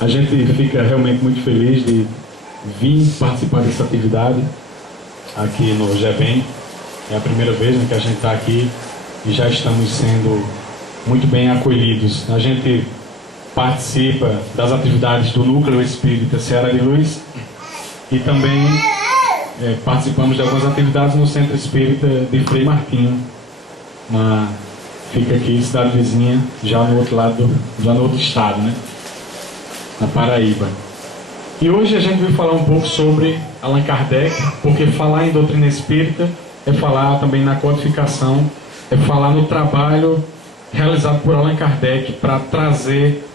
A gente fica realmente muito feliz de vir participar dessa atividade aqui no GEBEM. É a primeira vez, né, que a gente está aqui e já estamos sendo muito bem acolhidos. A gente participa das atividades do Núcleo Espírita Seara de Luz e também participamos de algumas atividades no Centro Espírita de Frei Martinho. Fica aqui, cidade vizinha, já no outro lado, já no outro estado, né? Na Paraíba. E hoje a gente vai falar um pouco sobre Allan Kardec, porque falar em doutrina espírita é falar também na codificação, é falar no trabalho realizado por Allan Kardec para trazer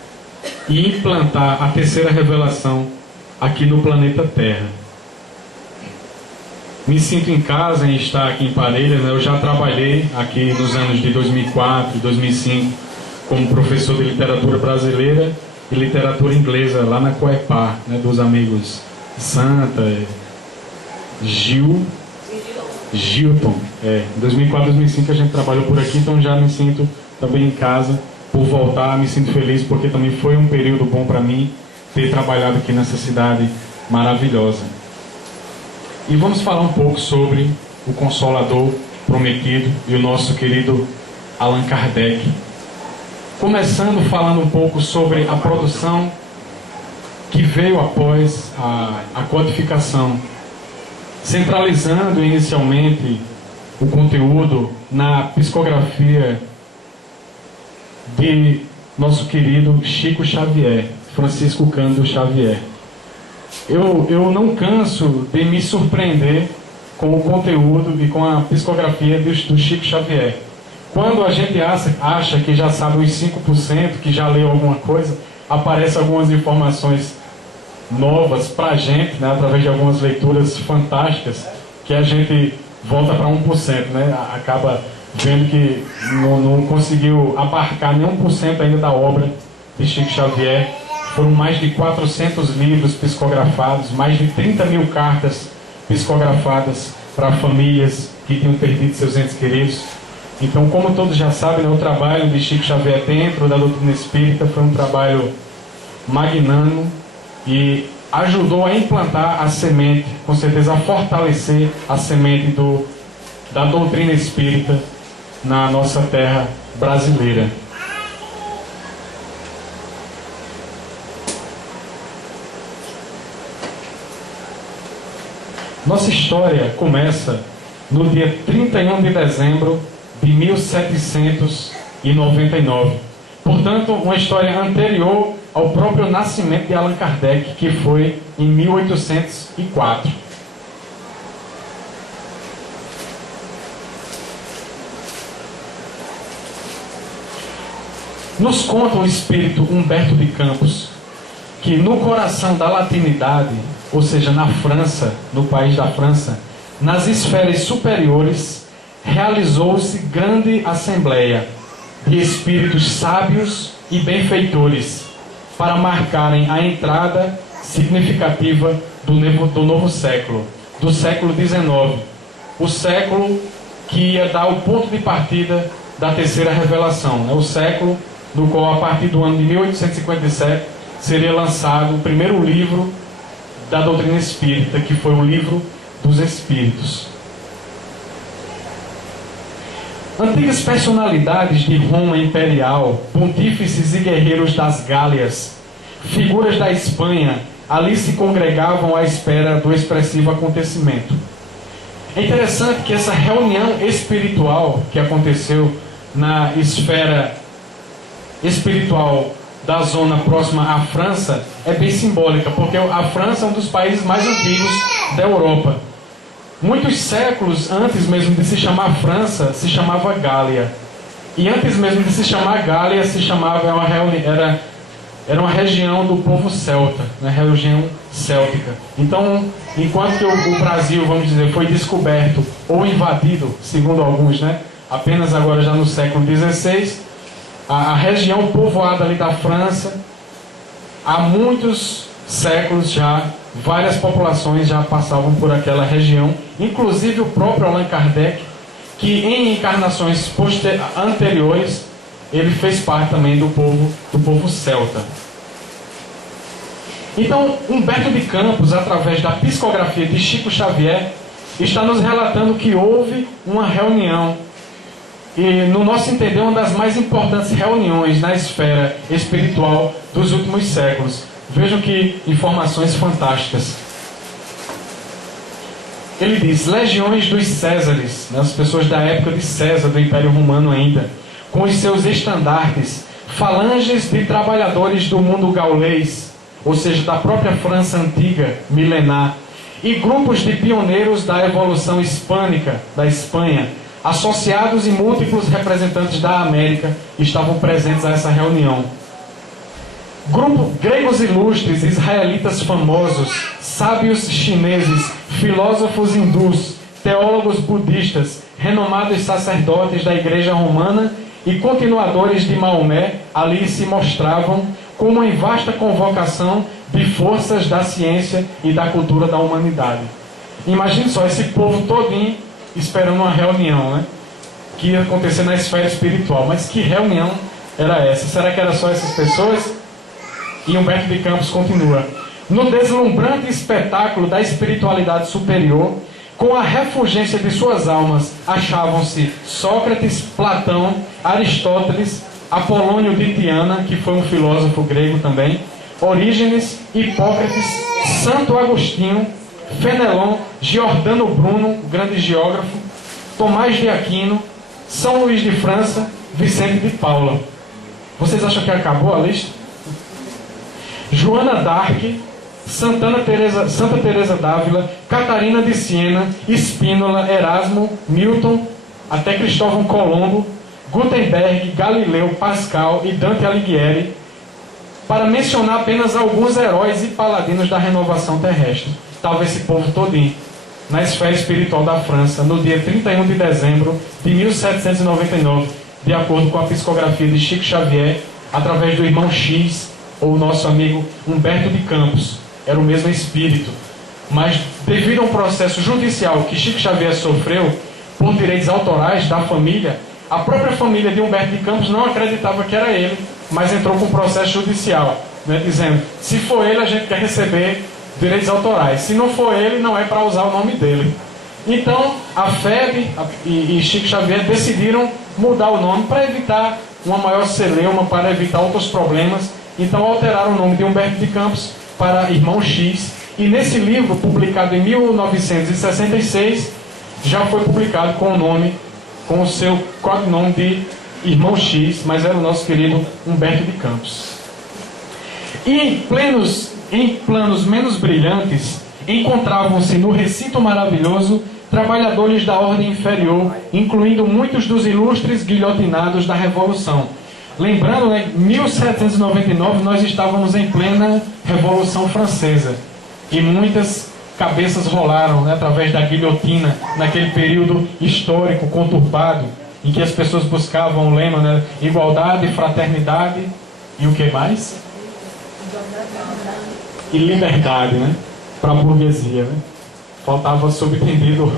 e implantar a terceira revelação aqui no planeta Terra. Me sinto em casa em estar aqui em Parelhas, né? Eu já trabalhei aqui nos anos de 2004 e 2005 como professor de literatura brasileira e literatura inglesa lá na Coepar, né? Dos amigos Santa, Gilton. Em 2004 e 2005 a gente trabalhou por aqui, então já me sinto também em casa por voltar, me sinto feliz porque também foi um período bom para mim ter trabalhado aqui nessa cidade maravilhosa. E vamos falar um pouco sobre o Consolador Prometido e o nosso querido Allan Kardec. Começando falando um pouco sobre a produção que veio após a codificação, centralizando inicialmente o conteúdo na psicografia de nosso querido Chico Xavier, Francisco Cândido Xavier. Eu não canso de me surpreender com o conteúdo e com a psicografia do Chico Xavier. Quando a gente acha que já sabe os 5%, que já leu alguma coisa, aparecem algumas informações novas para a gente, né, através de algumas leituras fantásticas, que a gente volta para 1%, né, acaba vendo que não conseguiu abarcar nem 1% ainda da obra de Chico Xavier. Foram mais de 400 livros psicografados, mais de 30 mil cartas psicografadas para famílias que tinham perdido seus entes queridos. Então, como todos já sabem, né, o trabalho de Chico Xavier dentro da doutrina espírita foi um trabalho magnânimo e ajudou a implantar a semente, com certeza a fortalecer a semente da doutrina espírita na nossa terra brasileira. Nossa história começa no dia 31 de dezembro de 1799. Portanto, uma história anterior ao próprio nascimento de Allan Kardec, que foi em 1804. Nos conta o espírito Humberto de Campos que no coração da latinidade, ou seja, na França, no país da França, nas esferas superiores, realizou-se grande assembleia de espíritos sábios e benfeitores para marcarem a entrada significativa do novo século, do século XIX, o século que ia dar o ponto de partida da terceira revelação, né? O século no qual, a partir do ano de 1857, seria lançado o primeiro livro da doutrina espírita, que foi o Livro dos Espíritos. Antigas personalidades de Roma imperial, pontífices e guerreiros das Gálias, figuras da Espanha, ali se congregavam à espera do expressivo acontecimento. É interessante que essa reunião espiritual que aconteceu na esfera espiritual da zona próxima à França é bem simbólica, porque a França é um dos países mais antigos da Europa. Muitos séculos antes mesmo de se chamar França, se chamava Gália. E antes mesmo de se chamar Gália, se chamava, era uma região do povo celta, né, região céltica. Então, enquanto que o Brasil, vamos dizer, foi descoberto ou invadido, segundo alguns, né, apenas agora já no século XVI, a região povoada ali da França, há muitos séculos já, várias populações já passavam por aquela região, inclusive o próprio Allan Kardec, que em encarnações anteriores, ele fez parte também do povo celta. Então, Humberto de Campos, através da psicografia de Chico Xavier, está nos relatando que houve uma reunião, e no nosso entender, uma das mais importantes reuniões na esfera espiritual dos últimos séculos. Vejam que informações fantásticas. Ele diz: legiões dos Césares, né, as pessoas da época de César, do Império Romano ainda, com os seus estandartes, falanges de trabalhadores do mundo gaulês, ou seja, da própria França antiga, milenar, e grupos de pioneiros da evolução hispânica, da Espanha, associados e múltiplos representantes da América, estavam presentes a essa reunião. Gregos ilustres, israelitas famosos, sábios chineses, filósofos hindus, teólogos budistas, renomados sacerdotes da Igreja Romana e continuadores de Maomé ali se mostravam como em vasta convocação de forças da ciência e da cultura da humanidade. Imagine só, esse povo todinho esperando uma reunião, né, que ia acontecer na esfera espiritual. Mas que reunião era essa? Será que era só essas pessoas? E Humberto de Campos continua: no deslumbrante espetáculo da espiritualidade superior, com a refulgência de suas almas, achavam-se Sócrates, Platão, Aristóteles, Apolônio de Tiana, que foi um filósofo grego também, Orígenes, Hipócrates, Santo Agostinho, Fenelon, Giordano Bruno, grande geógrafo, Tomás de Aquino, São Luís de França, Vicente de Paula. Vocês acham que acabou a lista? Joana d'Arc, Santa Teresa d'Ávila, Catarina de Siena, Spínola, Erasmo, Milton, até Cristóvão Colombo, Gutenberg, Galileu, Pascal e Dante Alighieri, para mencionar apenas alguns heróis e paladinos da renovação terrestre. Estava esse povo todinho na esfera espiritual da França, no dia 31 de dezembro de 1799, de acordo com a psicografia de Chico Xavier, através do irmão X, ou nosso amigo Humberto de Campos. Era o mesmo espírito, mas devido a um processo judicial que Chico Xavier sofreu por direitos autorais da família, a própria família de Humberto de Campos não acreditava que era ele, mas entrou com um processo judicial, né, dizendo: se for ele, a gente quer receber direitos autorais, se não for ele, não é para usar o nome dele. Então a FEB e Chico Xavier decidiram mudar o nome para evitar uma maior celeuma, para evitar outros problemas. Então alteraram o nome de Humberto de Campos para Irmão X, e nesse livro, publicado em 1966, já foi publicado com o nome, com o seu codinome de Irmão X, mas era o nosso querido Humberto de Campos. E em planos menos brilhantes, encontravam-se no recinto maravilhoso trabalhadores da ordem inferior, incluindo muitos dos ilustres guilhotinados da Revolução. Lembrando, né, em 1799 nós estávamos em plena Revolução Francesa e muitas cabeças rolaram, né, através da guilhotina, naquele período histórico conturbado em que as pessoas buscavam o lema, né, igualdade, fraternidade e o que mais? E liberdade, né, para a burguesia, né? Faltava subentendido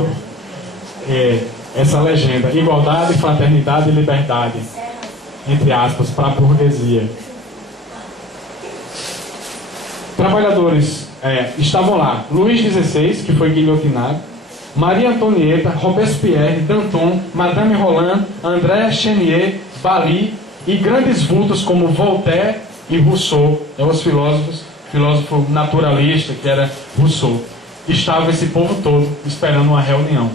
essa legenda: igualdade, fraternidade e liberdade, entre aspas, para a burguesia. Trabalhadores estavam lá: Luís XVI, que foi guilhotinado, Maria Antonieta, Robespierre, Danton, Madame Roland, André Chenier, Bali e grandes vultos como Voltaire e Rousseau, os filósofo naturalista que era Rousseau. Estava esse povo todo esperando uma reunião.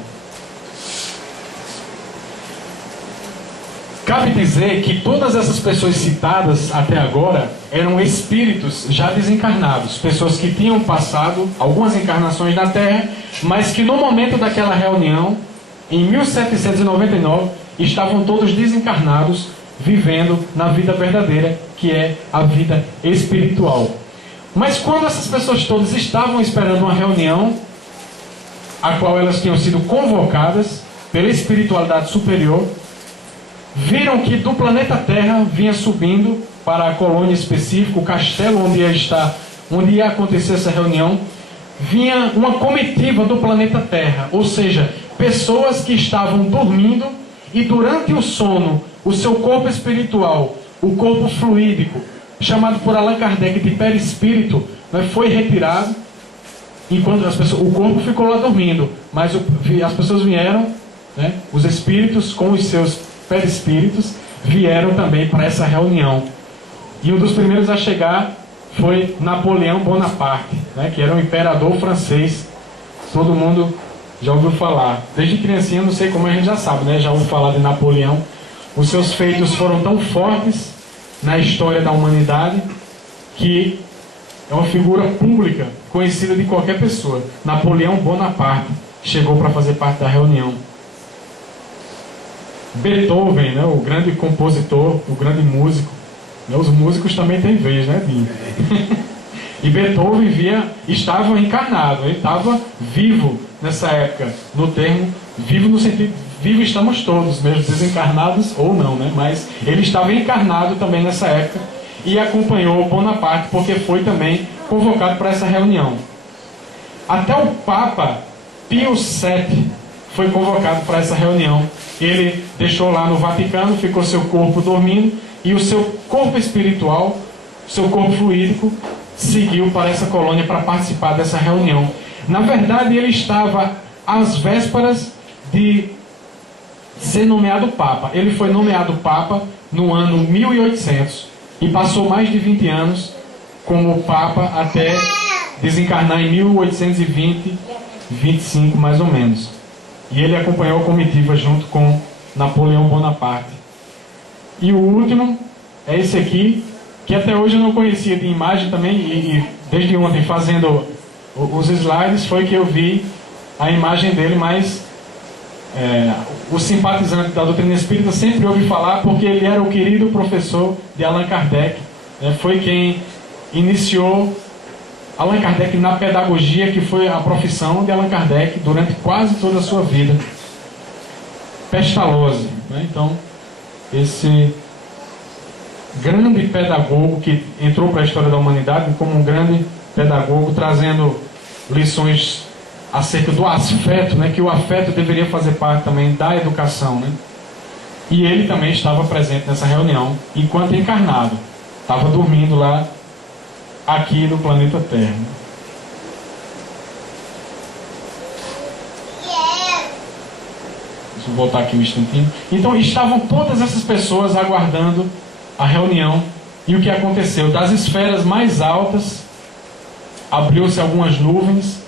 Cabe dizer que todas essas pessoas citadas até agora eram espíritos já desencarnados, pessoas que tinham passado algumas encarnações na Terra, mas que no momento daquela reunião, em 1799, estavam todos desencarnados, vivendo na vida verdadeira, que é a vida espiritual. Mas quando essas pessoas todas estavam esperando uma reunião, a qual elas tinham sido convocadas pela espiritualidade superior, viram que do planeta Terra vinha subindo para a colônia específica, o castelo onde ia acontecer essa reunião, vinha uma comitiva do planeta Terra, ou seja, pessoas que estavam dormindo e durante o sono, o seu corpo espiritual, o corpo fluídico, chamado por Allan Kardec de perispírito, né, foi retirado, enquanto o corpo ficou lá dormindo, mas as pessoas vieram, né, os espíritos com os seus perispíritos vieram também para essa reunião. E um dos primeiros a chegar foi Napoleão Bonaparte, né, que era um imperador francês. Todo mundo já ouviu falar. Desde criancinha, não sei como a gente já sabe, né? Já ouviu falar de Napoleão. Os seus feitos foram tão fortes na história da humanidade que é uma figura pública, conhecida de qualquer pessoa. Napoleão Bonaparte chegou para fazer parte da reunião. Beethoven, né? O grande compositor, o grande músico. Os músicos também têm vez, né, Dinho? E Beethoven estava encarnado, ele estava vivo nessa época, no termo vivo no sentido, vivo estamos todos, mesmo desencarnados ou não, né? Mas ele estava encarnado também nessa época e acompanhou Bonaparte, porque foi também convocado para essa reunião. Até o Papa Pio VII foi convocado para essa reunião. Ele deixou lá no Vaticano, ficou seu corpo dormindo, e o seu corpo espiritual, seu corpo fluídico, seguiu para essa colônia para participar dessa reunião. Na verdade, ele estava às vésperas de ser nomeado Papa. Ele foi nomeado Papa no ano 1800 e passou mais de 20 anos como Papa até desencarnar em 1820, 25 mais ou menos. E ele acompanhou a comitiva junto com Napoleão Bonaparte. E o último é esse aqui, que até hoje eu não conhecia de imagem também, e desde ontem fazendo os slides foi que eu vi a imagem dele, mas o simpatizante da doutrina espírita sempre ouve falar, porque ele era o querido professor de Allan Kardec, né? Foi quem iniciou Allan Kardec na pedagogia, que foi a profissão de Allan Kardec durante quase toda a sua vida. Pestalozzi, né? Então, esse grande pedagogo que entrou para a história da humanidade como um grande pedagogo, trazendo lições acerca do afeto, né, que o afeto deveria fazer parte também da educação, né? E ele também estava presente nessa reunião, enquanto encarnado. Estava dormindo lá, aqui no planeta Terra. Deixa eu voltar aqui um instantinho. Então estavam todas essas pessoas aguardando a reunião. E o que aconteceu? Das esferas mais altas abriu-se algumas nuvens,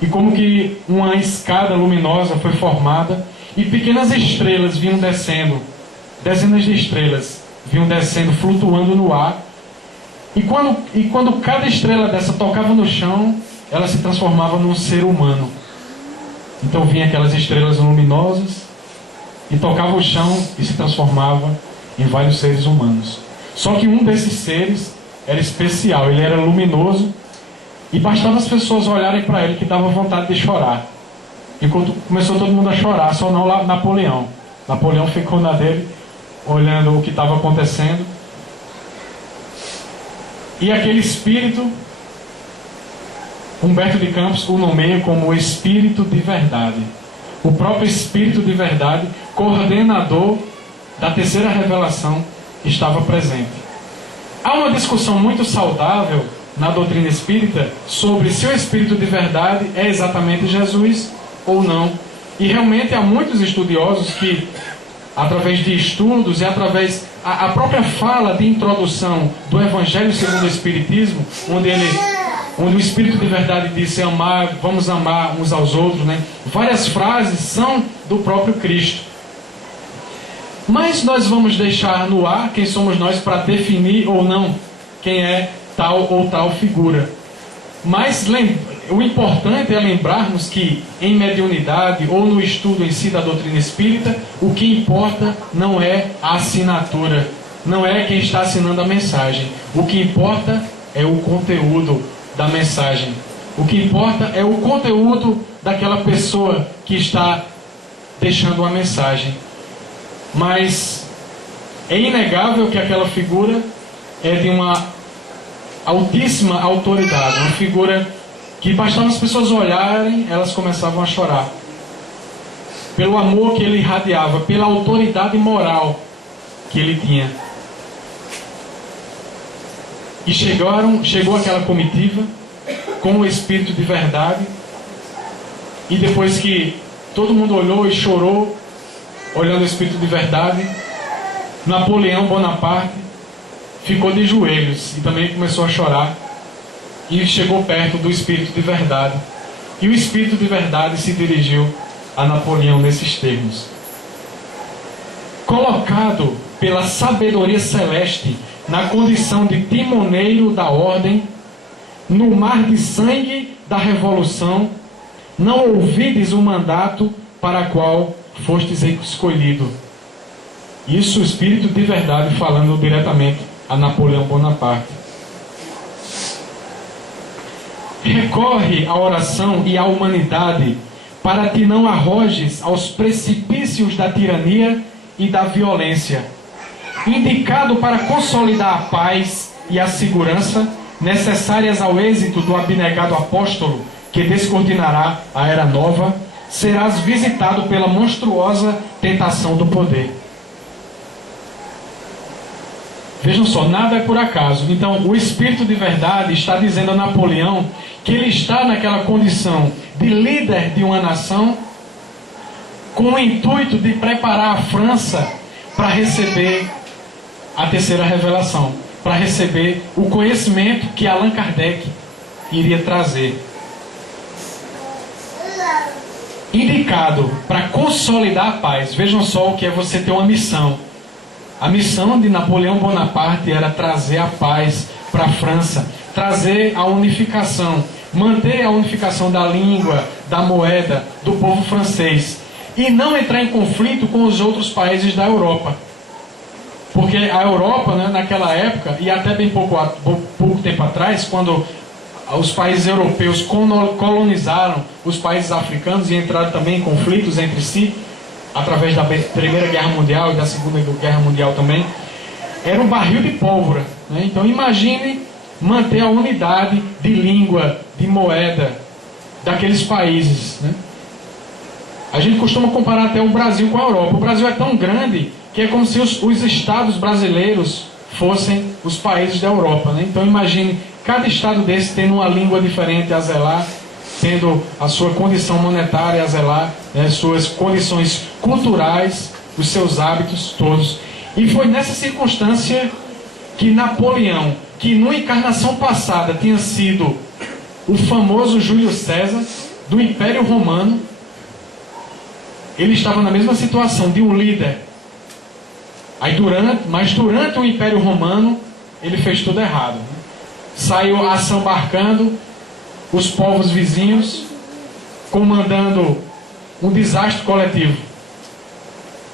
e como que uma escada luminosa foi formada, e pequenas estrelas vinham descendo, dezenas de estrelas vinham descendo, flutuando no ar. E quando cada estrela dessa tocava no chão, ela se transformava num ser humano. Então vinha aquelas estrelas luminosas e tocava o chão e se transformava em vários seres humanos. Só que um desses seres era especial, ele era luminoso, e bastava as pessoas olharem para ele que dava vontade de chorar. Enquanto começou todo mundo a chorar, só não lá Napoleão. Napoleão ficou na dele, olhando o que estava acontecendo. E aquele espírito, Humberto de Campos o nomeia como o Espírito de Verdade. O próprio Espírito de Verdade, coordenador da terceira revelação, estava presente. Há uma discussão muito saudável na doutrina espírita sobre se o Espírito de Verdade é exatamente Jesus ou não. E realmente há muitos estudiosos que, através de estudos e através a própria fala de introdução do Evangelho segundo o Espiritismo, onde o Espírito de Verdade disse amar, vamos amar uns aos outros, né? Várias frases são do próprio Cristo. Mas nós vamos deixar no ar quem somos nós para definir ou não quem é tal ou tal figura. Mas o importante é lembrarmos que em mediunidade ou no estudo em si da doutrina espírita, o que importa não é a assinatura, não é quem está assinando a mensagem. O que importa é o conteúdo da mensagem. O que importa é o conteúdo daquela pessoa que está deixando uma mensagem. Mas é inegável que aquela figura é de uma altíssima autoridade, uma figura que bastava as pessoas olharem, elas começavam a chorar. Pelo amor que ele irradiava, pela autoridade moral que ele tinha. E chegou aquela comitiva com o Espírito de verdade. E depois que todo mundo olhou e chorou, olhando o Espírito de verdade, Napoleão Bonaparte ficou de joelhos e também começou a chorar. E chegou perto do Espírito de verdade. E o Espírito de verdade se dirigiu a Napoleão nesses termos: colocado pela sabedoria celeste na condição de timoneiro da ordem, no mar de sangue da revolução, não ouvides o mandato para qual fostes escolhido. Isso o Espírito de verdade falando diretamente a Napoleão Bonaparte. Recorre à oração e à humanidade para que não arrojes aos precipícios da tirania e da violência, indicado para consolidar a paz e a segurança necessárias ao êxito do abnegado apóstolo que descortinará a era nova, serás visitado pela monstruosa tentação do poder. Vejam só, nada é por acaso. Então, o Espírito de verdade está dizendo a Napoleão que ele está naquela condição de líder de uma nação com o intuito de preparar a França para receber a terceira revelação, para receber o conhecimento que Allan Kardec iria trazer. Indicado para consolidar a paz. Vejam só o que é você ter uma missão. A missão de Napoleão Bonaparte era trazer a paz para a França, trazer a unificação, manter a unificação da língua, da moeda, do povo francês, e não entrar em conflito com os outros países da Europa. Porque a Europa, né, naquela época, e até bem pouco tempo atrás, quando os países europeus colonizaram os países africanos e entraram também em conflitos entre si, através da Primeira Guerra Mundial e da Segunda Guerra Mundial também, era um barril de pólvora, né? Então imagine manter a unidade de língua, de moeda daqueles países, né? A gente costuma comparar até o Brasil com a Europa. O Brasil é tão grande que é como se os estados brasileiros fossem os países da Europa, né? Então imagine cada estado desse tendo uma língua diferente a zelar, tendo a sua condição monetária a zelar, né, suas condições culturais, os seus hábitos todos. E foi nessa circunstância que Napoleão, que numa encarnação passada tinha sido o famoso Júlio César do Império Romano, ele estava na mesma situação de um líder. Mas durante o Império Romano, ele fez tudo errado, né? Saiu assambarcando os povos vizinhos, comandando um desastre coletivo.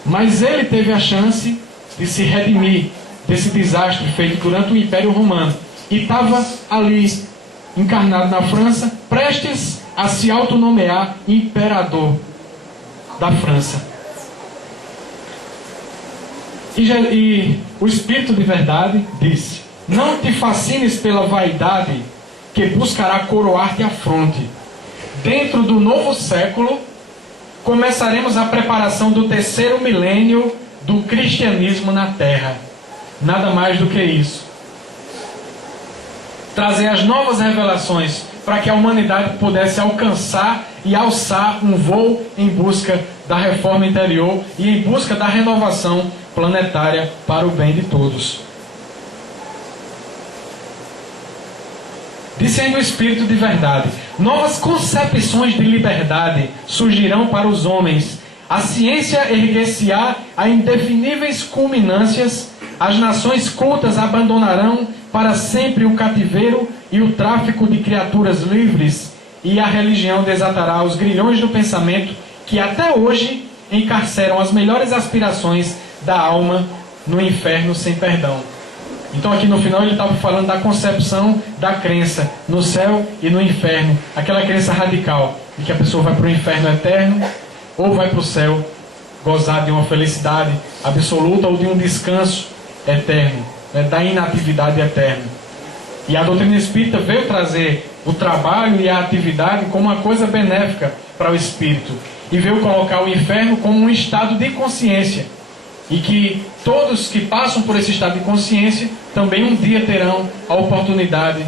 Mas ele teve a chance de se redimir desse desastre feito durante o Império Romano. E estava ali, encarnado na França, prestes a se autonomear imperador da França. E o Espírito de verdade disse: não te fascines pela vaidade que buscará coroar-te a fronte. Dentro do novo século, começaremos a preparação do terceiro milênio do cristianismo na Terra. Nada mais do que isso. Trazer as novas revelações para que a humanidade pudesse alcançar e alçar um voo em busca da reforma interior e em busca da renovação planetária para o bem de todos. Disse ainda o Espírito de verdade: novas concepções de liberdade surgirão para os homens. A ciência erguer-se-á a indefiníveis culminâncias. As nações cultas abandonarão para sempre o cativeiro e o tráfico de criaturas livres. E a religião desatará os grilhões do pensamento que até hoje encarceram as melhores aspirações da alma no inferno sem perdão. Então aqui no final ele estava falando da concepção da crença no céu e no inferno. Aquela crença radical de que a pessoa vai para o inferno eterno ou vai para o céu gozar de uma felicidade absoluta ou de um descanso eterno, né, da inatividade eterna. E a doutrina espírita veio trazer o trabalho e a atividade como uma coisa benéfica para o espírito. E veio colocar o inferno como um estado de consciência. e que todos que passam por esse estado de consciência também um dia terão a oportunidade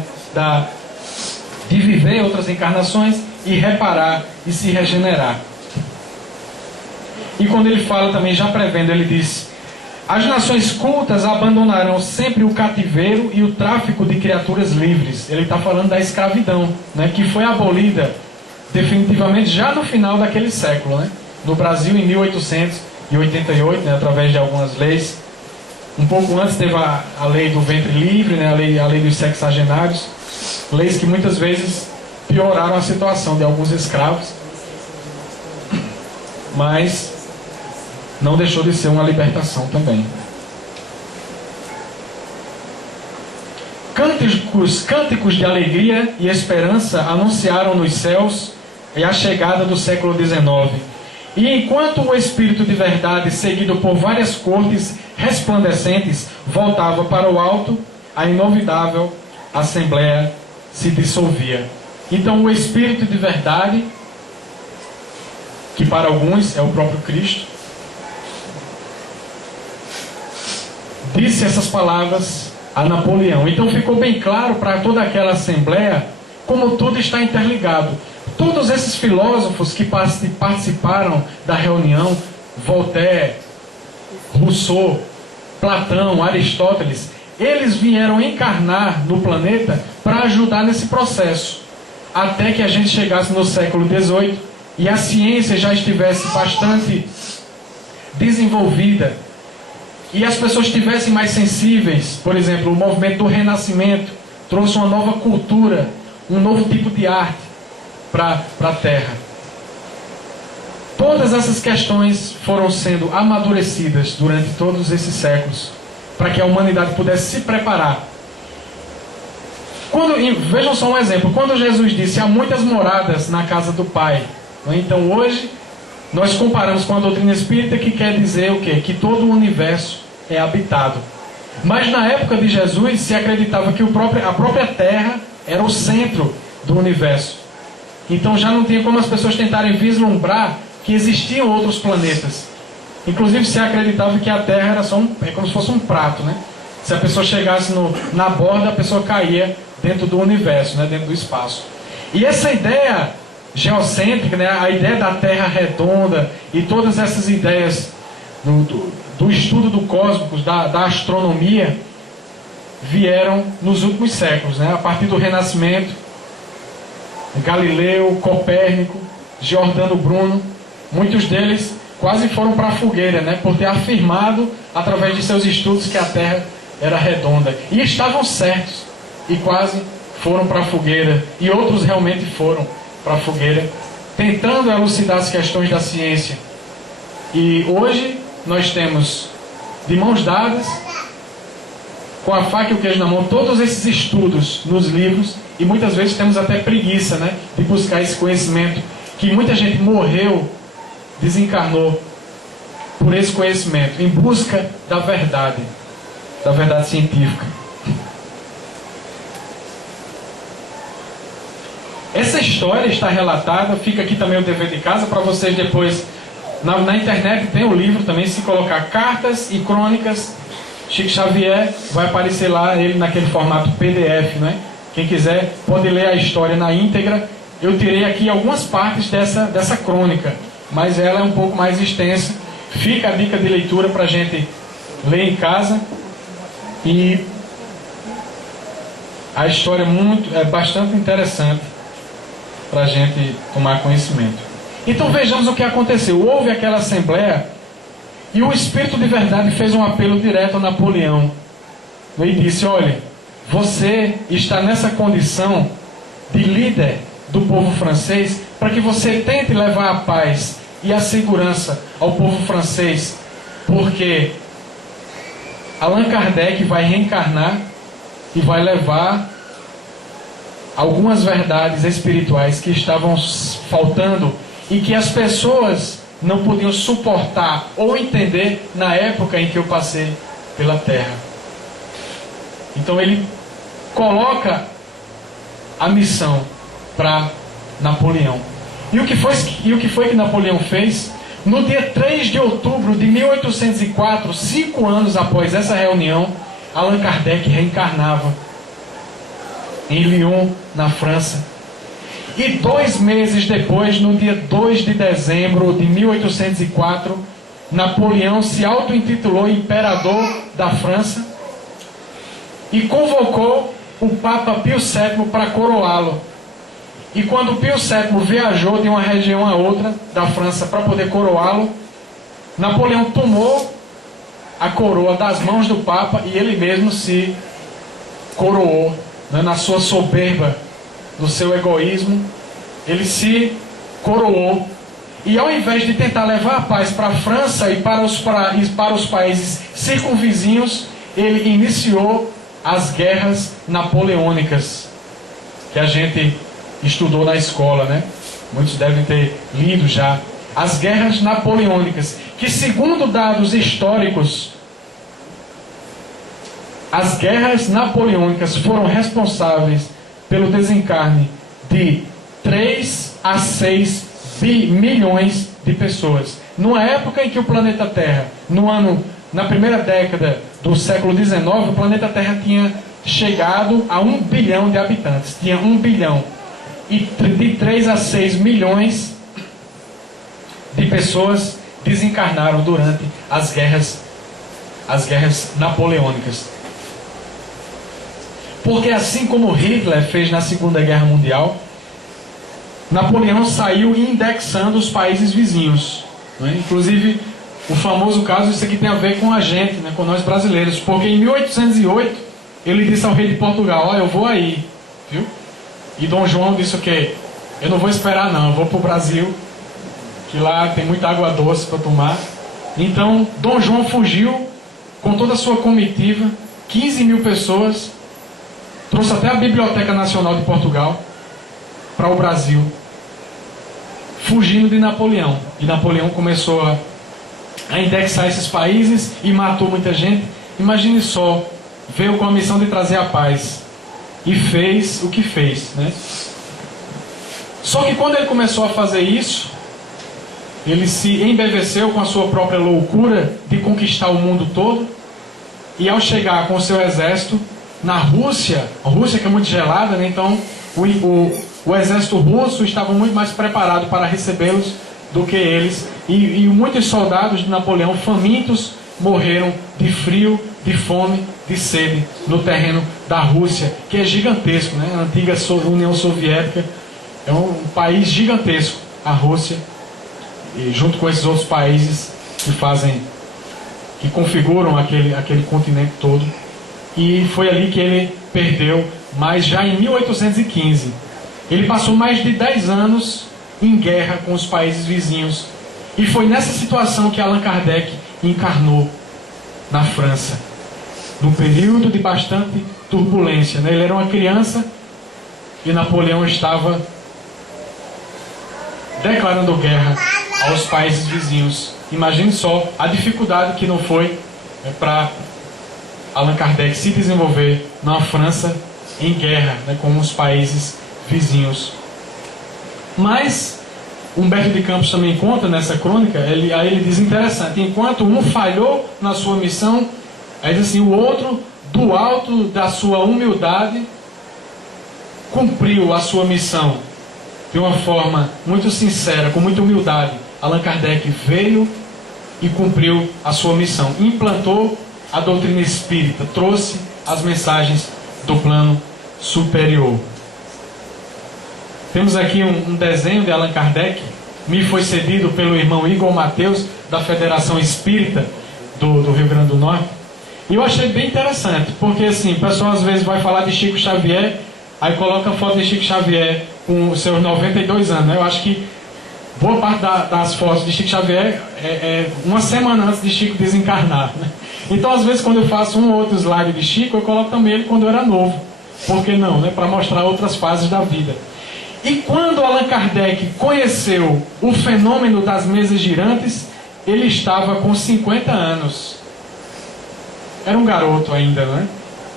de viver outras encarnações e reparar e se regenerar. E quando ele fala também, já prevendo, ele diz: as nações cultas abandonarão sempre o cativeiro e o tráfico de criaturas livres. Ele está falando da escravidão, né, que foi abolida definitivamente já no final daquele século, né, no Brasil em 1888, né, através de algumas leis. Um pouco antes teve a lei do ventre livre, né, a lei dos sexagenários, leis que muitas vezes pioraram a situação de alguns escravos, mas não deixou de ser uma libertação também. Cânticos de alegria e esperança anunciaram nos céus a chegada do século XIX. E enquanto o Espírito de verdade, seguido por várias cortes resplandecentes, voltava para o alto, a inovidável Assembleia se dissolvia. Então o Espírito de verdade, que para alguns é o próprio Cristo, disse essas palavras a Napoleão. Então ficou bem claro para toda aquela Assembleia como tudo está interligado. Todos esses filósofos que participaram da reunião, Voltaire, Rousseau, Platão, Aristóteles, eles vieram encarnar no planeta para ajudar nesse processo, até que a gente chegasse no século XVIII e a ciência já estivesse bastante desenvolvida e as pessoas estivessem mais sensíveis. Por exemplo, o movimento do Renascimento trouxe uma nova cultura, um novo tipo de arte para a Terra. Todas essas questões foram sendo amadurecidas durante todos esses séculos, para que a humanidade pudesse se preparar. Vejam só um exemplo. Quando Jesus disse: há muitas moradas na casa do Pai. Então hoje, nós comparamos com a doutrina espírita, que quer dizer o quê? Que todo o universo é habitado. Mas na época de Jesus, se acreditava que a própria Terra era o centro do universo. Então já não tinha como as pessoas tentarem vislumbrar que existiam outros planetas. Inclusive se acreditava que a Terra era é como se fosse um prato, né? Se a pessoa chegasse na borda, a pessoa caía dentro do universo, né? Dentro do espaço. E essa ideia geocêntrica, né? A ideia da Terra redonda e todas essas ideias do estudo do cosmos, da astronomia, vieram nos últimos séculos, né? A partir do Renascimento, Galileu, Copérnico, Giordano Bruno, muitos deles quase foram para a fogueira, né? Por ter afirmado, através de seus estudos, que a Terra era redonda. E estavam certos, e quase foram para a fogueira. E outros realmente foram para a fogueira, tentando elucidar as questões da ciência. E hoje nós temos, de mãos dadas, com a faca e o queijo na mão, todos esses estudos nos livros, e muitas vezes temos até preguiça, né, de buscar esse conhecimento, que muita gente morreu, desencarnou por esse conhecimento, em busca da verdade científica. Essa história está relatada, fica aqui também o dever de casa, para vocês depois, na internet tem o livro também, se colocar Cartas e Crônicas Chico Xavier, vai aparecer lá ele naquele formato PDF, né? Quem quiser pode ler a história na íntegra. Eu tirei aqui algumas partes dessa crônica, mas ela é um pouco mais extensa. Fica a dica de leitura para a gente ler em casa. E a história é bastante interessante para a gente tomar conhecimento. Então vejamos o que aconteceu. Houve aquela assembleia e o Espírito de Verdade fez um apelo direto a Napoleão. Ele disse: olha, você está nessa condição de líder do povo francês para que você tente levar a paz e a segurança ao povo francês, porque Allan Kardec vai reencarnar e vai levar algumas verdades espirituais que estavam faltando e que as pessoas não podiam suportar ou entender na época em que eu passei pela Terra. Então ele coloca a missão para Napoleão. E o que foi que Napoleão fez? No dia 3 de outubro de 1804, 5 anos após essa reunião, Allan Kardec reencarnava em Lyon, na França. E 2 meses depois, no dia 2 de dezembro de 1804, Napoleão se auto-intitulou Imperador da França e convocou o Papa Pio VII para coroá-lo. E quando Pio VII viajou de uma região a outra da França para poder coroá-lo, Napoleão tomou a coroa das mãos do Papa e ele mesmo se coroou, né, na sua soberba, no seu egoísmo, ele se coroou. E ao invés de tentar levar a paz para a França e para os países circunvizinhos, ele iniciou as guerras napoleônicas, que a gente estudou na escola, né? Muitos devem ter lido já. As guerras napoleônicas, que segundo dados históricos, as guerras napoleônicas foram responsáveis pelo desencarne de 3 a 6 milhões de pessoas. Numa época em que o planeta Terra, na primeira década do século XIX, o planeta Terra tinha chegado a 1 bilhão de habitantes. Tinha 1 bilhão. E de 3 a 6 milhões de pessoas desencarnaram durante as guerras napoleônicas. Porque assim como Hitler fez na Segunda Guerra Mundial, Napoleão saiu indexando os países vizinhos, né? Inclusive, o famoso caso, isso aqui tem a ver com a gente, né? Com nós brasileiros, porque em 1808 ele disse ao rei de Portugal: ó, eu vou aí, viu? E Dom João disse o quê? Eu não vou esperar não, eu vou para o Brasil, que lá tem muita água doce para tomar. Então Dom João fugiu com toda a sua comitiva, 15 mil pessoas, trouxe até a Biblioteca Nacional de Portugal para o Brasil, fugindo de Napoleão. E Napoleão começou a indexar esses países e matou muita gente. Imagine só, veio com a missão de trazer a paz e fez o que fez, né? Só que quando ele começou a fazer isso, ele se embeveceu com a sua própria loucura de conquistar o mundo todo. E ao chegar com o seu exército na Rússia, a Rússia que é muito gelada, né? Então o exército russo estava muito mais preparado para recebê-los do que eles. E muitos soldados de Napoleão, famintos, morreram de frio, de fome, de sede no terreno da Rússia, que é gigantesco, né? A antiga União Soviética é um país gigantesco, a Rússia, e junto com esses outros países que configuram aquele continente todo. E foi ali que ele perdeu, mas já em 1815. Ele passou mais de 10 anos em guerra com os países vizinhos. E foi nessa situação que Allan Kardec encarnou na França, num período de bastante turbulência, né? Ele era uma criança e Napoleão estava declarando guerra aos países vizinhos. Imagine só a dificuldade que não foi, né, para Allan Kardec se desenvolver na França em guerra, né, com os países vizinhos. Mas Humberto de Campos também conta nessa crônica, aí ele diz interessante: enquanto um falhou na sua missão, aí diz assim, o outro, do alto da sua humildade, cumpriu a sua missão de uma forma muito sincera, com muita humildade. Allan Kardec veio e cumpriu a sua missão, implantou a doutrina espírita, trouxe as mensagens do plano superior. Temos aqui um desenho de Allan Kardec, me foi cedido pelo irmão Igor Mateus, da Federação Espírita do Rio Grande do Norte. E eu achei bem interessante, porque assim, o pessoal às vezes vai falar de Chico Xavier, aí coloca a foto de Chico Xavier com os seus 92 anos. Né? Eu acho que boa parte das fotos de Chico Xavier é uma semana antes de Chico desencarnar. Né? Então às vezes quando eu faço um ou outro slide de Chico, eu coloco também ele quando eu era novo. Por que não? Né? Para mostrar outras fases da vida. E quando Allan Kardec conheceu o fenômeno das mesas girantes, ele estava com 50 anos. Era um garoto ainda, né?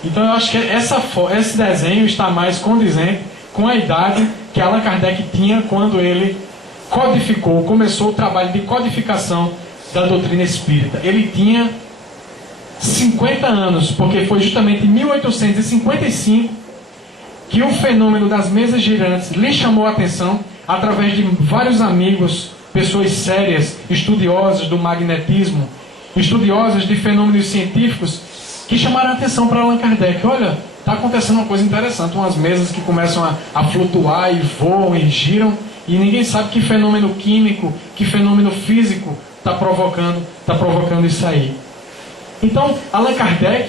Então eu acho que esse desenho está mais condizente com a idade que Allan Kardec tinha quando ele codificou, começou o trabalho de codificação da doutrina espírita. Ele tinha 50 anos, porque foi justamente em 1855 que o fenômeno das mesas girantes lhe chamou a atenção através de vários amigos, pessoas sérias, estudiosas do magnetismo, estudiosas de fenômenos científicos, que chamaram a atenção para Allan Kardec. Olha, está acontecendo uma coisa interessante, umas mesas que começam a flutuar e voam e giram, e ninguém sabe que fenômeno químico, que fenômeno físico está provocando isso aí. Então, Allan Kardec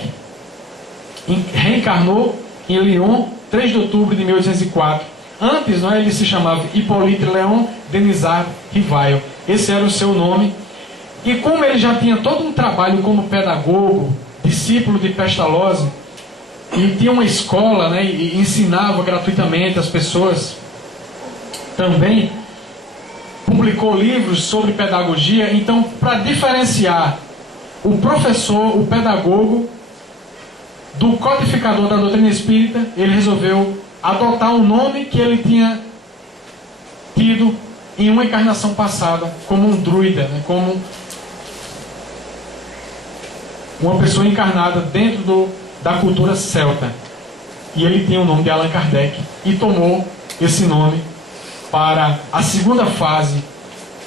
reencarnou em Lyon, 3 de outubro de 1804. Antes, ele se chamava Hippolyte Léon Denisard Rivail. Esse era o seu nome. E como ele já tinha todo um trabalho como pedagogo, discípulo de Pestalozzi, e tinha uma escola, e ensinava gratuitamente as pessoas, também publicou livros sobre pedagogia. Então, para diferenciar o professor, o pedagogo, do codificador da doutrina espírita, ele resolveu adotar um nome que ele tinha tido em uma encarnação passada, como um druida, como uma pessoa encarnada dentro da cultura celta. E ele tinha o nome de Allan Kardec e tomou esse nome para a segunda fase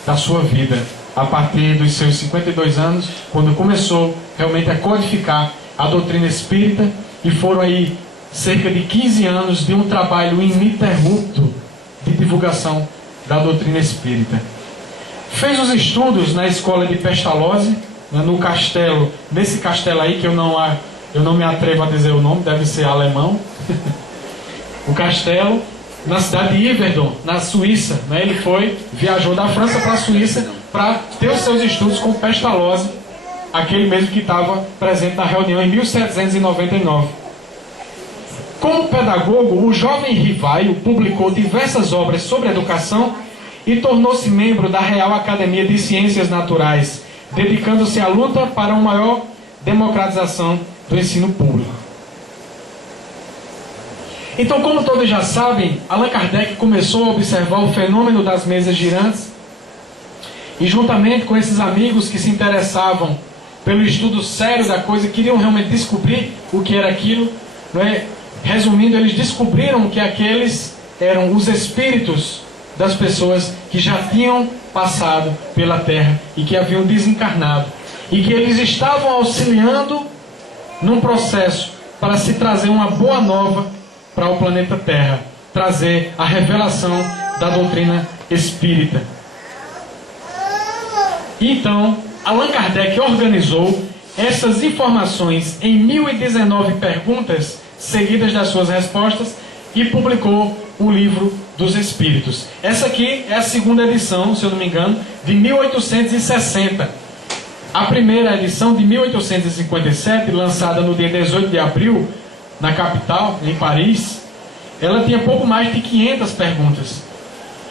da sua vida, a partir dos seus 52 anos, quando começou realmente a codificar a doutrina espírita, e foram aí cerca de 15 anos de um trabalho ininterrupto de divulgação da doutrina espírita. Fez os estudos na escola de Pestalozzi, no castelo, nesse castelo aí que eu não me atrevo a dizer o nome, deve ser alemão. O castelo, na cidade de Yverdon, na Suíça. Ele viajou da França para a Suíça para ter os seus estudos com Pestalozzi, aquele mesmo que estava presente na reunião em 1799. Como pedagogo, o jovem Rivail publicou diversas obras sobre educação e tornou-se membro da Real Academia de Ciências Naturais, dedicando-se à luta para uma maior democratização do ensino público. Então, como todos já sabem, Allan Kardec começou a observar o fenômeno das mesas girantes, e juntamente com esses amigos que se interessavam pelo estudo sério da coisa, queriam realmente descobrir o que era aquilo, resumindo, eles descobriram que aqueles eram os espíritos das pessoas que já tinham passado pela Terra e que haviam desencarnado, e que eles estavam auxiliando num processo para se trazer uma boa nova para o planeta Terra, trazer a revelação da doutrina espírita. Então, Allan Kardec organizou essas informações em 1019 perguntas, seguidas das suas respostas, e publicou o Livro dos Espíritos. Essa aqui é a segunda edição, se eu não me engano, de 1860. A primeira edição, de 1857, lançada no dia 18 de abril, na capital, em Paris, ela tinha pouco mais de 500 perguntas.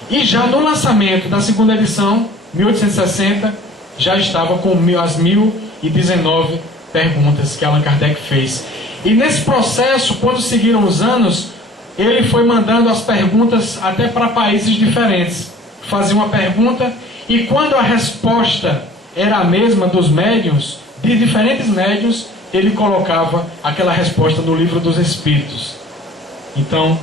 E já no lançamento da segunda edição, 1860, já estava com as 1019 perguntas que Allan Kardec fez. E nesse processo, quando seguiram os anos, ele foi mandando as perguntas até para países diferentes. Fazia uma pergunta, e quando a resposta era a mesma dos médiuns, de diferentes médiuns, ele colocava aquela resposta no Livro dos Espíritos. Então,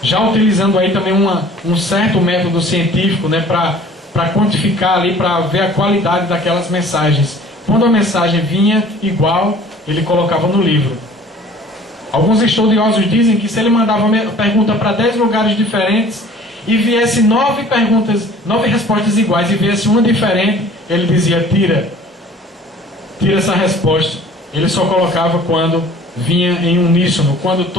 já utilizando aí também um certo método científico, para quantificar ali, para ver a qualidade daquelas mensagens. Quando a mensagem vinha igual, ele colocava no livro. Alguns estudiosos dizem que se ele mandava uma pergunta para 10 lugares diferentes e viesse 9 respostas iguais e viesse uma diferente, ele dizia: tira essa resposta. Ele só colocava quando vinha em uníssono, quando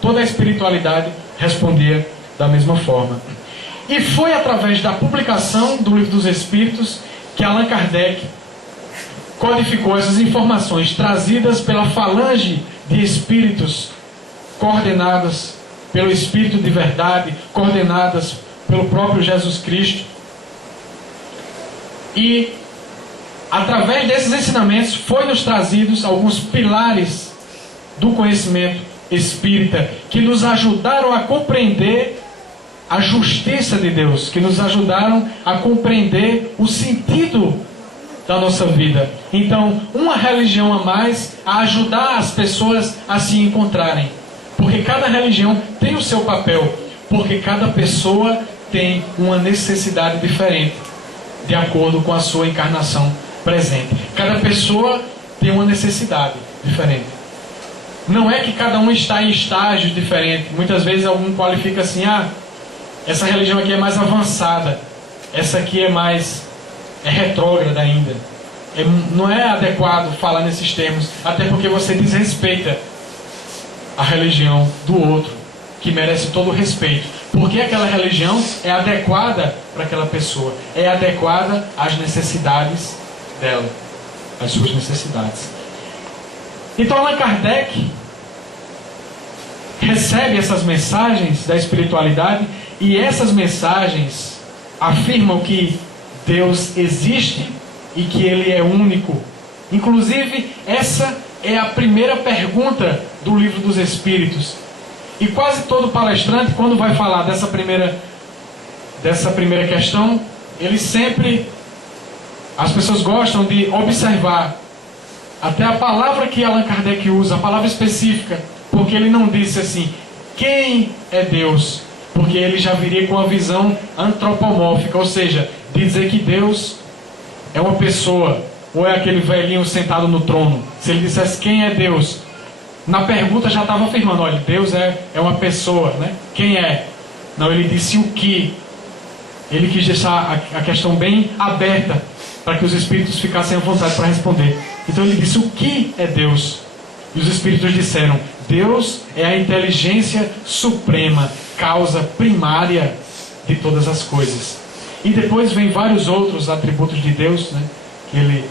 toda a espiritualidade respondia da mesma forma. E foi através da publicação do Livro dos Espíritos que Allan Kardec codificou essas informações trazidas pela falange de espíritos coordenadas pelo Espírito de Verdade, coordenadas pelo próprio Jesus Cristo. E através desses ensinamentos foi-nos trazidos alguns pilares do conhecimento espírita que nos ajudaram a compreender a justiça de Deus, que nos ajudaram a compreender o sentido da nossa vida. Então, uma religião a mais a ajudar as pessoas a se encontrarem. Porque cada religião tem o seu papel, porque cada pessoa tem uma necessidade diferente, de acordo com a sua encarnação presente. Cada pessoa tem uma necessidade diferente. Não é que cada um está em estágios diferentes. Muitas vezes algum qualifica assim: essa religião aqui é mais avançada, essa aqui é retrógrada ainda. Não é adequado falar nesses termos, até porque você desrespeita a religião do outro, que merece todo o respeito. Porque aquela religião é adequada para aquela pessoa, é adequada às necessidades dela, às suas necessidades. Então Allan Kardec recebe essas mensagens da espiritualidade, e essas mensagens afirmam que Deus existe e que Ele é único. Inclusive, essa é a primeira pergunta do Livro dos Espíritos. E quase todo palestrante, quando vai falar dessa primeira questão, ele sempre... As pessoas gostam de observar até a palavra que Allan Kardec usa, a palavra específica, porque ele não disse assim: quem é Deus? Porque ele já viria com a visão antropomórfica, ou seja, dizer que Deus é uma pessoa, ou é aquele velhinho sentado no trono. Se ele dissesse quem é Deus, na pergunta já estava afirmando: olha, Deus é uma pessoa, né? Quem é? Não, ele disse o que. Ele quis deixar a questão bem aberta, para que os espíritos ficassem à vontade para responder. Então ele disse: o que é Deus? E os espíritos disseram: Deus é a inteligência suprema, causa primária de todas as coisas. E depois vem vários outros atributos de Deus, né? Que Ele,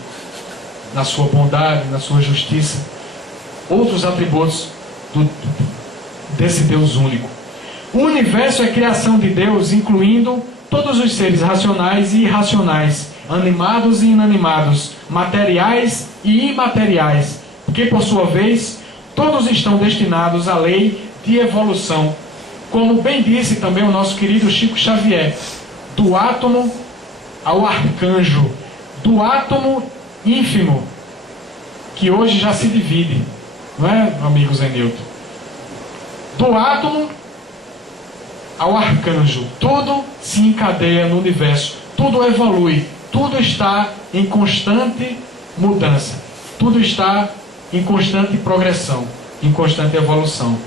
na sua bondade, na sua justiça, outros atributos desse Deus único. O universo é criação de Deus, incluindo todos os seres racionais e irracionais, animados e inanimados, materiais e imateriais, que por sua vez todos estão destinados à lei de evolução. Como bem disse também o nosso querido Chico Xavier: do átomo ao arcanjo, do átomo ínfimo, que hoje já se divide, não é, amigo Zenilton? Do átomo ao arcanjo, tudo se encadeia no universo, tudo evolui, tudo está em constante mudança, tudo está em constante progressão, em constante evolução.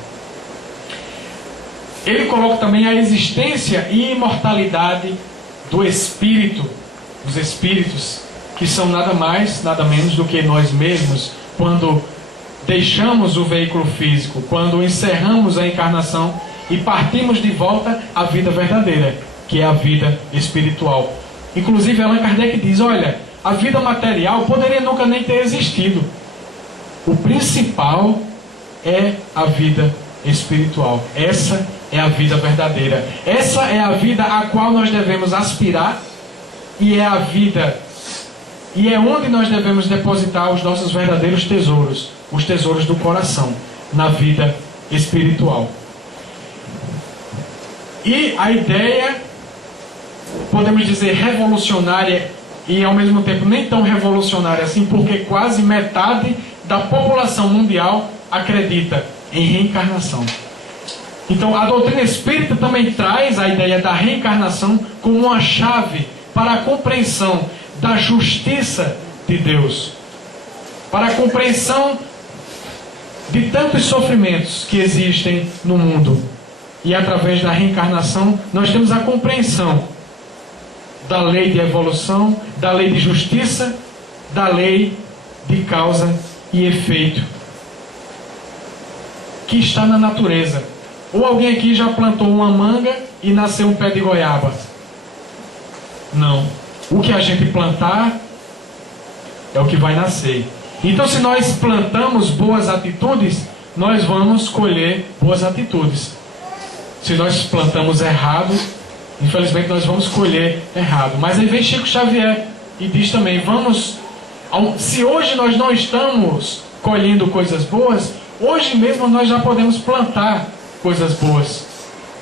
Ele coloca também a existência e imortalidade do espírito, dos espíritos, que são nada mais, nada menos do que nós mesmos, quando deixamos o veículo físico, quando encerramos a encarnação e partimos de volta à vida verdadeira, que é a vida espiritual. Inclusive Allan Kardec diz: olha, a vida material poderia nunca nem ter existido. O principal é a vida espiritual. Essa é a vida verdadeira. Essa é a vida a qual nós devemos aspirar, e é a vida, e é onde nós devemos depositar os nossos verdadeiros tesouros, os tesouros do coração, na vida espiritual. E a ideia, podemos dizer, revolucionária, e ao mesmo tempo nem tão revolucionária assim, porque quase metade da população mundial acredita em reencarnação. Então a doutrina espírita também traz a ideia da reencarnação como uma chave para a compreensão da justiça de Deus, para a compreensão de tantos sofrimentos que existem no mundo. E através da reencarnação nós temos a compreensão da lei de evolução, da lei de justiça, da lei de causa e efeito, que está na natureza. Ou alguém aqui já plantou uma manga e nasceu um pé de goiaba? Não. O que a gente plantar é o que vai nascer. Então, se nós plantamos boas atitudes, nós vamos colher boas atitudes. Se nós plantamos errado, infelizmente nós vamos colher errado. Mas aí vem Chico Xavier e diz também: se hoje nós não estamos colhendo coisas boas, hoje mesmo nós já podemos plantar coisas boas.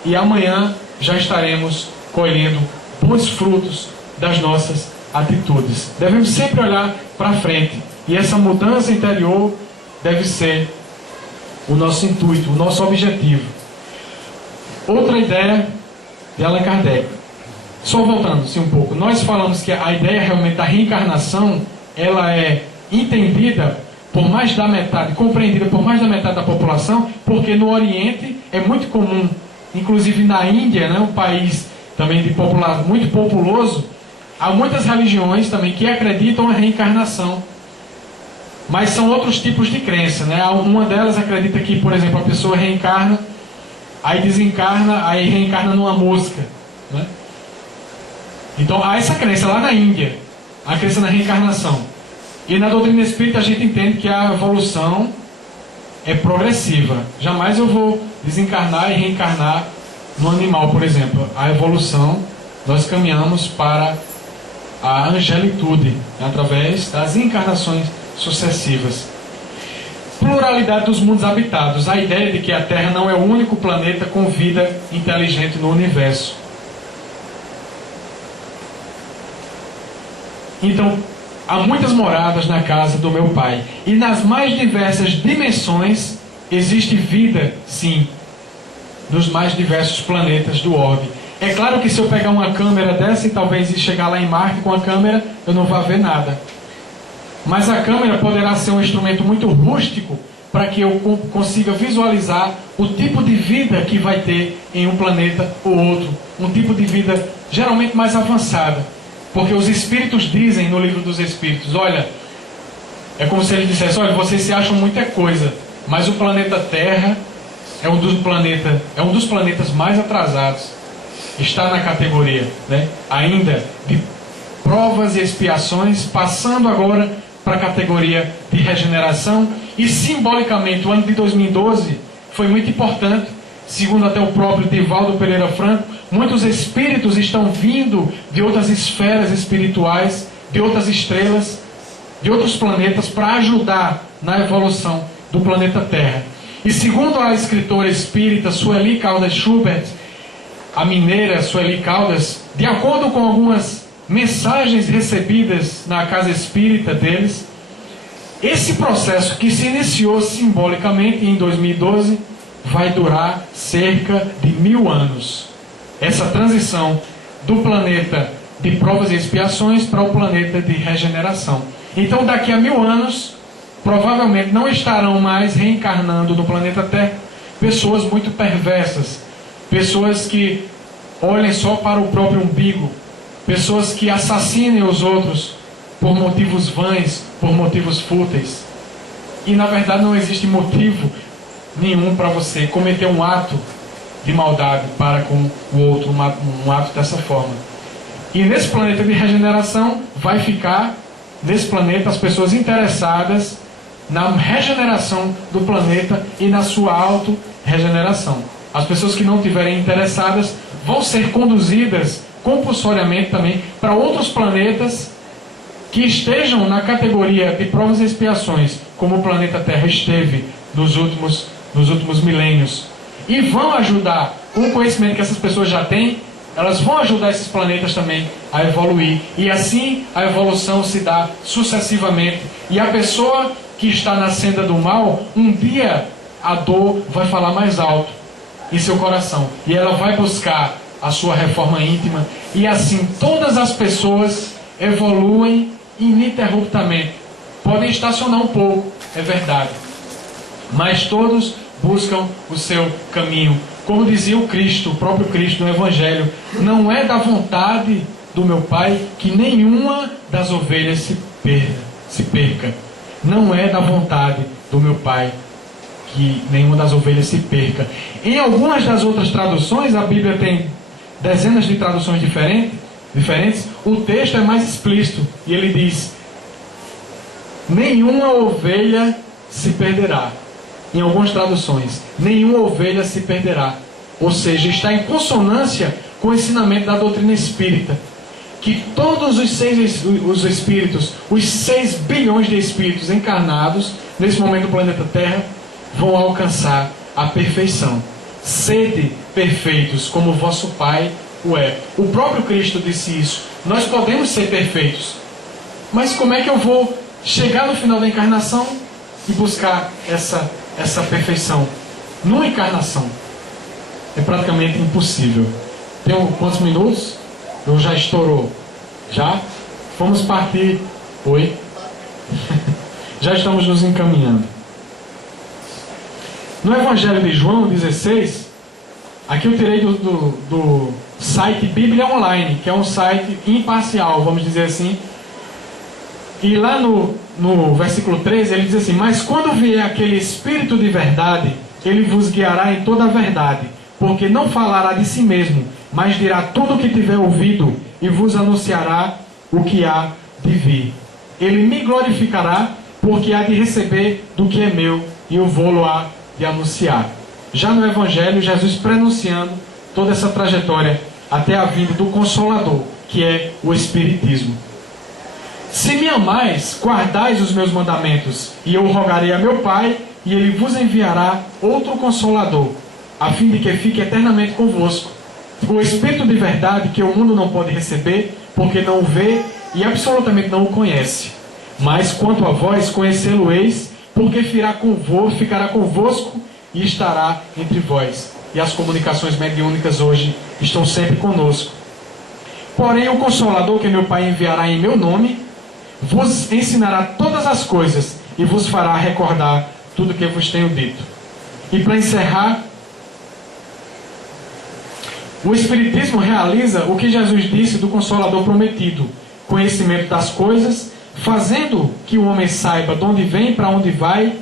e amanhã já estaremos colhendo bons frutos das nossas atitudes. Devemos sempre olhar para frente, e essa mudança interior deve ser o nosso intuito, o nosso objetivo. Outra ideia de Allan Kardec. Só voltando-se um pouco, nós falamos que a ideia realmente da reencarnação, ela é entendida por mais da metade, compreendida por mais da metade da população, porque no Oriente é muito comum, inclusive na Índia, né, um país também muito populoso, há muitas religiões também que acreditam na reencarnação. Mas são outros tipos de crença, né? Uma delas acredita que, por exemplo, a pessoa reencarna, aí desencarna, aí reencarna numa mosca, né? Então há essa crença lá na Índia, a crença na reencarnação. E na doutrina espírita a gente entende que a evolução é progressiva. Jamais eu vou desencarnar e reencarnar no animal, por exemplo. A evolução, nós caminhamos para a angelitude, através das encarnações sucessivas. Pluralidade dos mundos habitados. A ideia de que a Terra não é o único planeta com vida inteligente no universo. Então, há muitas moradas na casa do meu Pai. E nas mais diversas dimensões existe vida, sim, nos mais diversos planetas do orbe. É claro que se eu pegar uma câmera dessa e talvez chegar lá em Marte com a câmera, eu não vá ver nada. Mas a câmera poderá ser um instrumento muito rústico para que eu consiga visualizar o tipo de vida que vai ter em um planeta ou outro. Um tipo de vida geralmente mais avançada. Porque os Espíritos dizem no livro dos Espíritos, olha, é como se eles dissessem, olha, vocês se acham muita coisa, mas o planeta Terra é um dos planetas mais atrasados. Está na categoria, né, ainda de provas e expiações, passando agora para a categoria de regeneração. E simbolicamente o ano de 2012 foi muito importante, segundo até o próprio Divaldo Pereira Franco. Muitos espíritos estão vindo de outras esferas espirituais, de outras estrelas, de outros planetas, para ajudar na evolução do planeta Terra. E segundo a escritora espírita Sueli Caldas Schubert, a mineira Sueli Caldas, de acordo com algumas mensagens recebidas na casa espírita deles, esse processo que se iniciou simbolicamente em 2012 vai durar cerca de 1000 anos. Essa transição do planeta de provas e expiações para o planeta de regeneração. Então daqui a 1000 anos, provavelmente não estarão mais reencarnando no planeta Terra pessoas muito perversas, pessoas que olhem só para o próprio umbigo, pessoas que assassinem os outros por motivos vãs, por motivos fúteis. E na verdade não existe motivo nenhum para você cometer um ato de maldade para com o outro, um ato dessa forma. E nesse planeta de regeneração vai ficar, nesse planeta, as pessoas interessadas na regeneração do planeta e na sua auto-regeneração. As pessoas que não estiverem interessadas vão ser conduzidas compulsoriamente também para outros planetas que estejam na categoria de provas e expiações, como o planeta Terra esteve nos últimos milênios. E vão ajudar, com o conhecimento que essas pessoas já têm, elas vão ajudar esses planetas também a evoluir. E assim a evolução se dá sucessivamente. E a pessoa que está na senda do mal, um dia a dor vai falar mais alto em seu coração. E ela vai buscar a sua reforma íntima. E assim todas as pessoas evoluem ininterruptamente. Podem estacionar um pouco, é verdade. Mas todos buscam o seu caminho. Como dizia o Cristo, o próprio Cristo no Evangelho, não é da vontade do meu Pai que nenhuma das ovelhas se perca. Não é da vontade do meu Pai que nenhuma das ovelhas se perca. Em algumas das outras traduções, a Bíblia tem dezenas de traduções diferentes, o texto é mais explícito e ele diz: nenhuma ovelha se perderá. Em algumas traduções, nenhuma ovelha se perderá. Ou seja, está em consonância com o ensinamento da doutrina espírita, que todos os espíritos, os 6 bilhões de espíritos encarnados nesse momento no planeta Terra, vão alcançar a perfeição. sede perfeitos, como vosso Pai o é. O próprio Cristo disse isso. Nós podemos ser perfeitos. Mas como é que eu vou chegar no final da encarnação e buscar essa perfeição? Numa encarnação. É praticamente impossível. Tem quantos minutos? Eu já estourou. Já? Vamos partir. Oi? Já estamos nos encaminhando. No Evangelho de João 16, aqui eu tirei do site Bíblia Online, que é um site imparcial, vamos dizer assim. E lá no versículo 13 ele diz assim: mas quando vier aquele Espírito de verdade, ele vos guiará em toda a verdade, porque não falará de si mesmo, mas dirá tudo o que tiver ouvido e vos anunciará o que há de vir. Ele me glorificará, porque há de receber do que é meu e eu vou-lo há de anunciar. Já no Evangelho, Jesus prenunciando toda essa trajetória até a vinda do Consolador, que é o Espiritismo. Se me amais, guardais os meus mandamentos, e eu rogarei a meu Pai, e ele vos enviará outro Consolador, a fim de que fique eternamente convosco. O Espírito de verdade que o mundo não pode receber, porque não o vê e absolutamente não o conhece. Mas quanto a vós, conhecê-lo-eis, porque ficará convosco e estará entre vós. E as comunicações mediúnicas hoje estão sempre conosco. Porém, o Consolador que meu Pai enviará em meu nome, vos ensinará todas as coisas e vos fará recordar tudo o que vos tenho dito. E para encerrar, o Espiritismo realiza o que Jesus disse do Consolador prometido: conhecimento das coisas, fazendo que o homem saiba de onde vem, para onde vai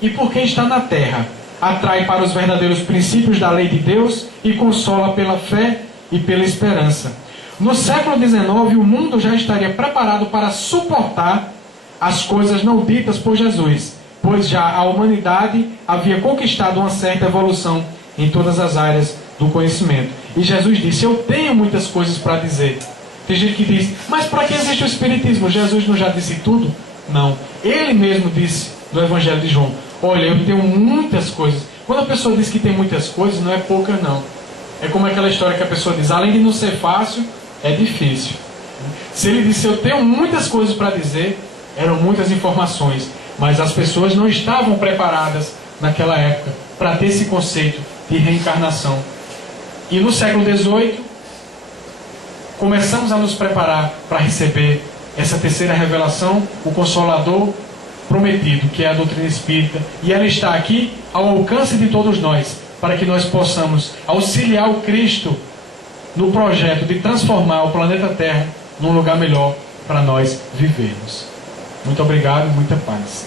e por que está na terra. Atrai para os verdadeiros princípios da lei de Deus e consola pela fé e pela esperança. No século XIX, o mundo já estaria preparado para suportar as coisas não ditas por Jesus, pois já a humanidade havia conquistado uma certa evolução em todas as áreas do conhecimento. E Jesus disse: eu tenho muitas coisas para dizer. Tem gente que diz: mas para que existe o Espiritismo? Jesus não já disse tudo? Não. Ele mesmo disse no Evangelho de João: olha, eu tenho muitas coisas. Quando a pessoa diz que tem muitas coisas, não é pouca não. É como aquela história que a pessoa diz: além de não ser fácil, é difícil. Se ele disse: eu tenho muitas coisas para dizer, eram muitas informações. Mas as pessoas não estavam preparadas naquela época para ter esse conceito de reencarnação. E no século XVIII, começamos a nos preparar para receber essa terceira revelação, o Consolador prometido, que é a doutrina espírita. E ela está aqui ao alcance de todos nós, para que nós possamos auxiliar o Cristo no projeto de transformar o planeta Terra num lugar melhor para nós vivermos. Muito obrigado e muita paz.